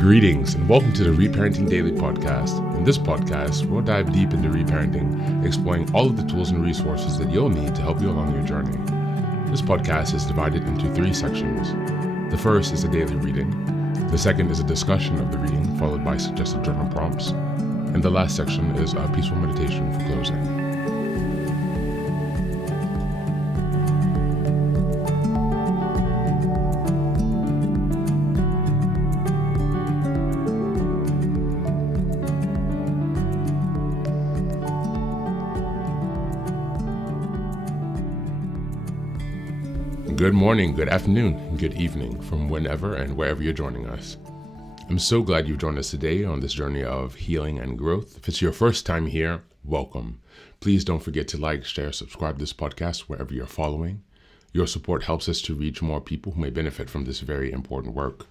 Greetings and welcome to the Reparenting Daily podcast. In this podcast, we'll dive deep into reparenting, exploring all of the tools and resources that you'll need to help you along your journey. This podcast is divided into 3 sections. The first is a daily reading. The second is a discussion of the reading, followed by suggested journal prompts. And the last section is a peaceful meditation for closing. Good morning, good afternoon, and good evening from whenever and wherever you're joining us. I'm so glad you've joined us today on this journey of healing and growth. If it's your first time here, welcome. Please don't forget to like, share, subscribe to this podcast wherever you're following. Your support helps us to reach more people who may benefit from this very important work.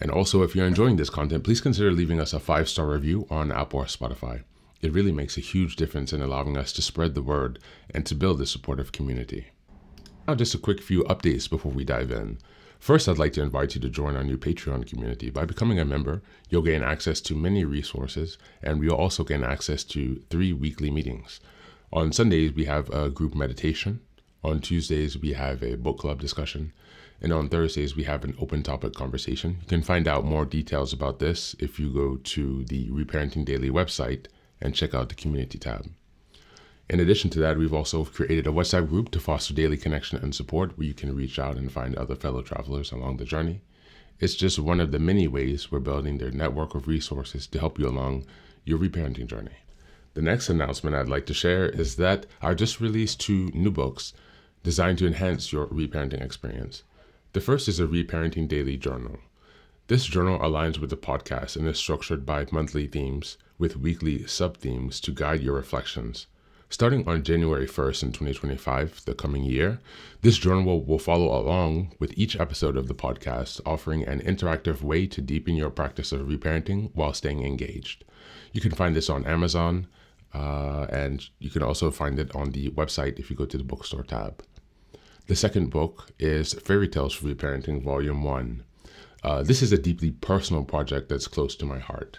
And also, if you're enjoying this content, please consider leaving us a 5-star review on Apple or Spotify. It really makes a huge difference in allowing us to spread the word and to build a supportive community. Now, just a quick few updates before we dive in. First, I'd like to invite you to join our new Patreon community. By becoming a member, you'll gain access to many resources, and we'll also gain access to 3 weekly meetings. On Sundays, we have a group meditation. On Tuesdays, we have a book club discussion. And on Thursdays, we have an open topic conversation. You can find out more details about this if you go to the Reparenting Daily website and check out the community tab. In addition to that, we've also created a WhatsApp group to foster daily connection and support where you can reach out and find other fellow travelers along the journey. It's just one of the many ways we're building their network of resources to help you along your reparenting journey. The next announcement I'd like to share is that I just released 2 new books designed to enhance your reparenting experience. The first is a Reparenting Daily journal. This journal aligns with the podcast and is structured by monthly themes with weekly sub-themes to guide your reflections. Starting on January 1st in 2025, the coming year, this journal will follow along with each episode of the podcast, offering an interactive way to deepen your practice of reparenting while staying engaged. You can find this on Amazon, and you can also find it on the website if you go to the bookstore tab. The second book is Fairy Tales for Reparenting Volume 1. This is a deeply personal project that's close to my heart.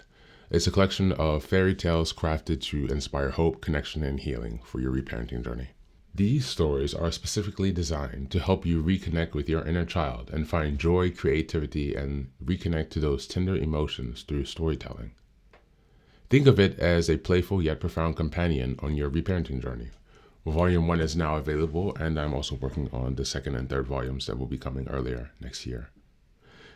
It's a collection of fairy tales crafted to inspire hope, connection, and healing for your reparenting journey. These stories are specifically designed to help you reconnect with your inner child and find joy, creativity, and reconnect to those tender emotions through storytelling. Think of it as a playful yet profound companion on your reparenting journey. Volume 1 is now available, and I'm also working on the 2nd and 3rd volumes that will be coming earlier next year.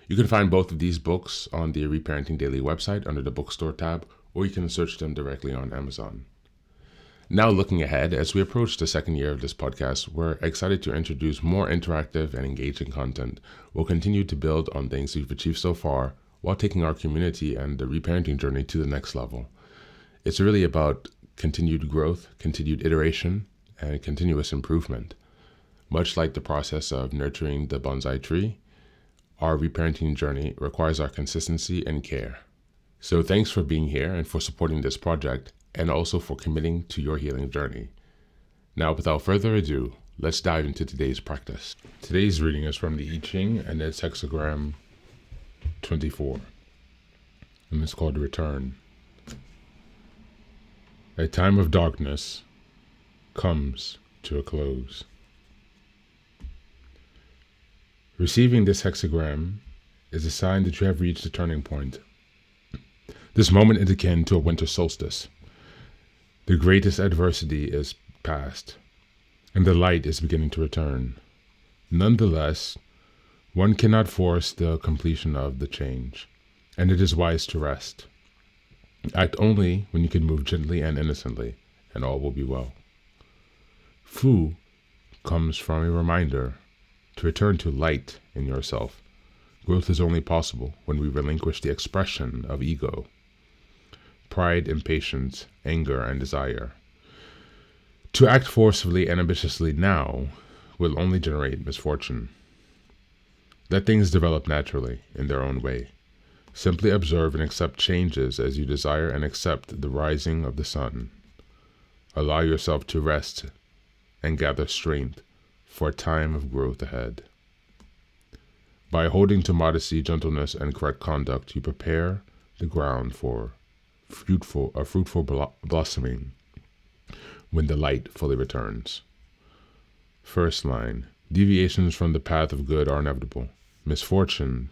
You can find both of these books on the Reparenting Daily website under the bookstore tab, or you can search them directly on Amazon. Now, looking ahead, as we approach the 2nd year of this podcast, we're excited to introduce more interactive and engaging content. We'll continue to build on things we've achieved so far while taking our community and the reparenting journey to the next level. It's really about continued growth, continued iteration, and continuous improvement. Much like the process of nurturing the bonsai tree, our reparenting journey requires our consistency and care. So thanks for being here and for supporting this project, and also for committing to your healing journey. Now, without further ado, let's dive into today's practice. Today's reading is from the I Ching, and it's hexagram 24, and it's called Return. A time of darkness comes to a close. Receiving this hexagram is a sign that you have reached a turning point. This moment is akin to a winter solstice. The greatest adversity is past, and the light is beginning to return. Nonetheless, one cannot force the completion of the change, and it is wise to rest. Act only when you can move gently and innocently, and all will be well. Fu comes from a reminder to return to light in yourself. Growth is only possible when we relinquish the expression of ego, pride, impatience, anger, and desire. To act forcefully and ambitiously now will only generate misfortune. Let things develop naturally in their own way. Simply observe and accept changes as you desire and accept the rising of the sun. Allow yourself to rest and gather strength for a time of growth ahead. By holding to modesty, gentleness, and correct conduct, you prepare the ground for fruitful blossoming when the light fully returns. First line, deviations from the path of good are inevitable. Misfortune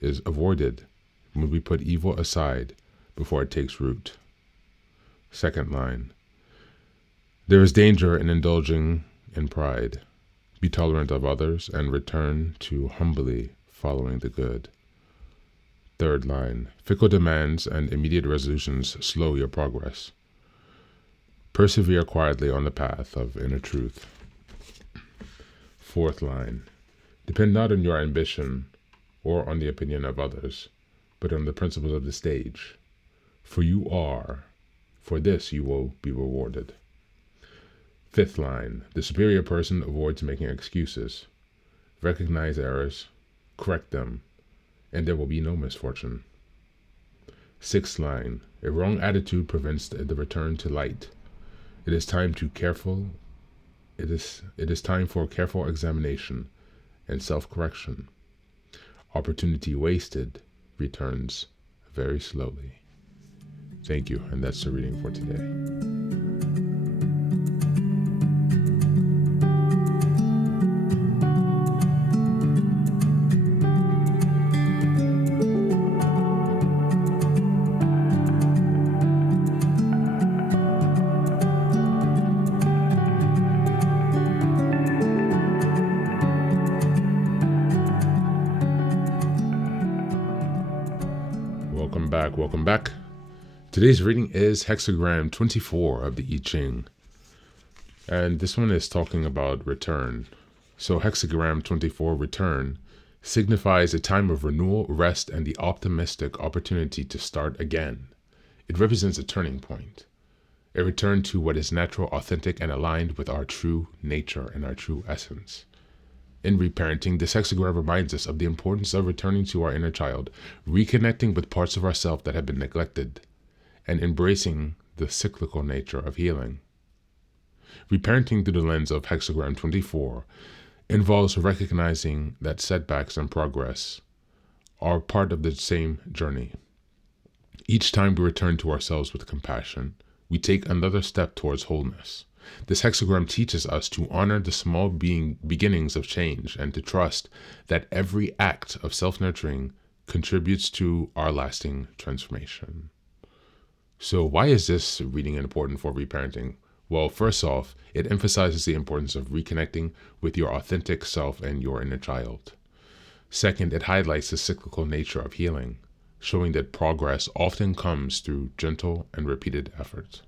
is avoided when we put evil aside before it takes root. Second line, there is danger in indulging in pride. Be tolerant of others and return to humbly following the good. Third line, fickle demands and immediate resolutions slow your progress. Persevere quietly on the path of inner truth. Fourth line, depend not on your ambition or on the opinion of others, but on the principles of the stage. For this you will be rewarded. Fifth line, the superior person avoids making excuses. Recognize errors, correct them, and there will be no misfortune. Sixth line, a wrong attitude prevents the return to light. It is time for careful examination and self-correction. Opportunity wasted returns very slowly. Thank you, and that's the reading for today. Welcome back. Today's reading is hexagram 24 of the I Ching. And this one is talking about return. So hexagram 24, return, signifies a time of renewal, rest, and the optimistic opportunity to start again. It represents a turning point, a return to what is natural, authentic, and aligned with our true nature and our true essence. In reparenting, this hexagram reminds us of the importance of returning to our inner child, reconnecting with parts of ourselves that have been neglected, and embracing the cyclical nature of healing. Reparenting through the lens of hexagram 24 involves recognizing that setbacks and progress are part of the same journey. Each time we return to ourselves with compassion, we take another step towards wholeness. This hexagram teaches us to honor the small beginnings of change and to trust that every act of self-nurturing contributes to our lasting transformation. So why is this reading important for reparenting? Well, first off, it emphasizes the importance of reconnecting with your authentic self and your inner child. Second, it highlights the cyclical nature of healing, showing that progress often comes through gentle and repeated efforts.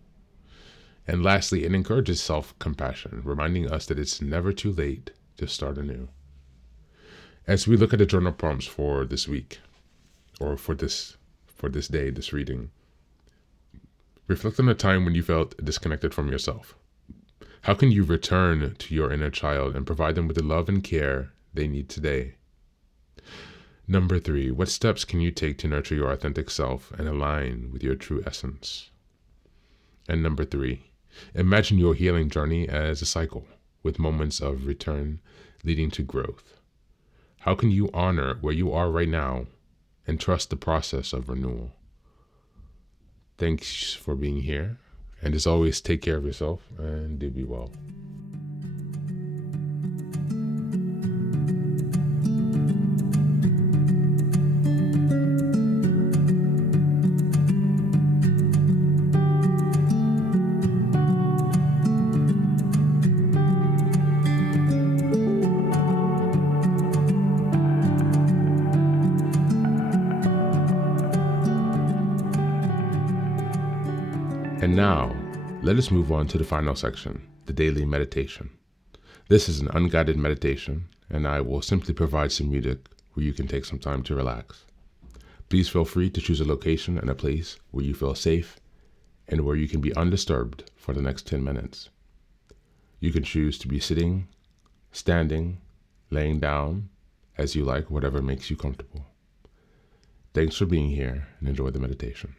And lastly, it encourages self-compassion, reminding us that it's never too late to start anew. As we look at the journal prompts for this week, or for this day, this reading, reflect on a time when you felt disconnected from yourself. How can you return to your inner child and provide them with the love and care they need today? Number 3, what steps can you take to nurture your authentic self and align with your true essence? And number 3, imagine your healing journey as a cycle, with moments of return leading to growth. How can you honor where you are right now and trust the process of renewal? Thanks for being here, and as always, take care of yourself and do be well. And now, let us move on to the final section, the daily meditation. This is an unguided meditation, and I will simply provide some music where you can take some time to relax. Please feel free to choose a location and a place where you feel safe and where you can be undisturbed for the next 10 minutes. You can choose to be sitting, standing, laying down, as you like, whatever makes you comfortable. Thanks for being here, and enjoy the meditation.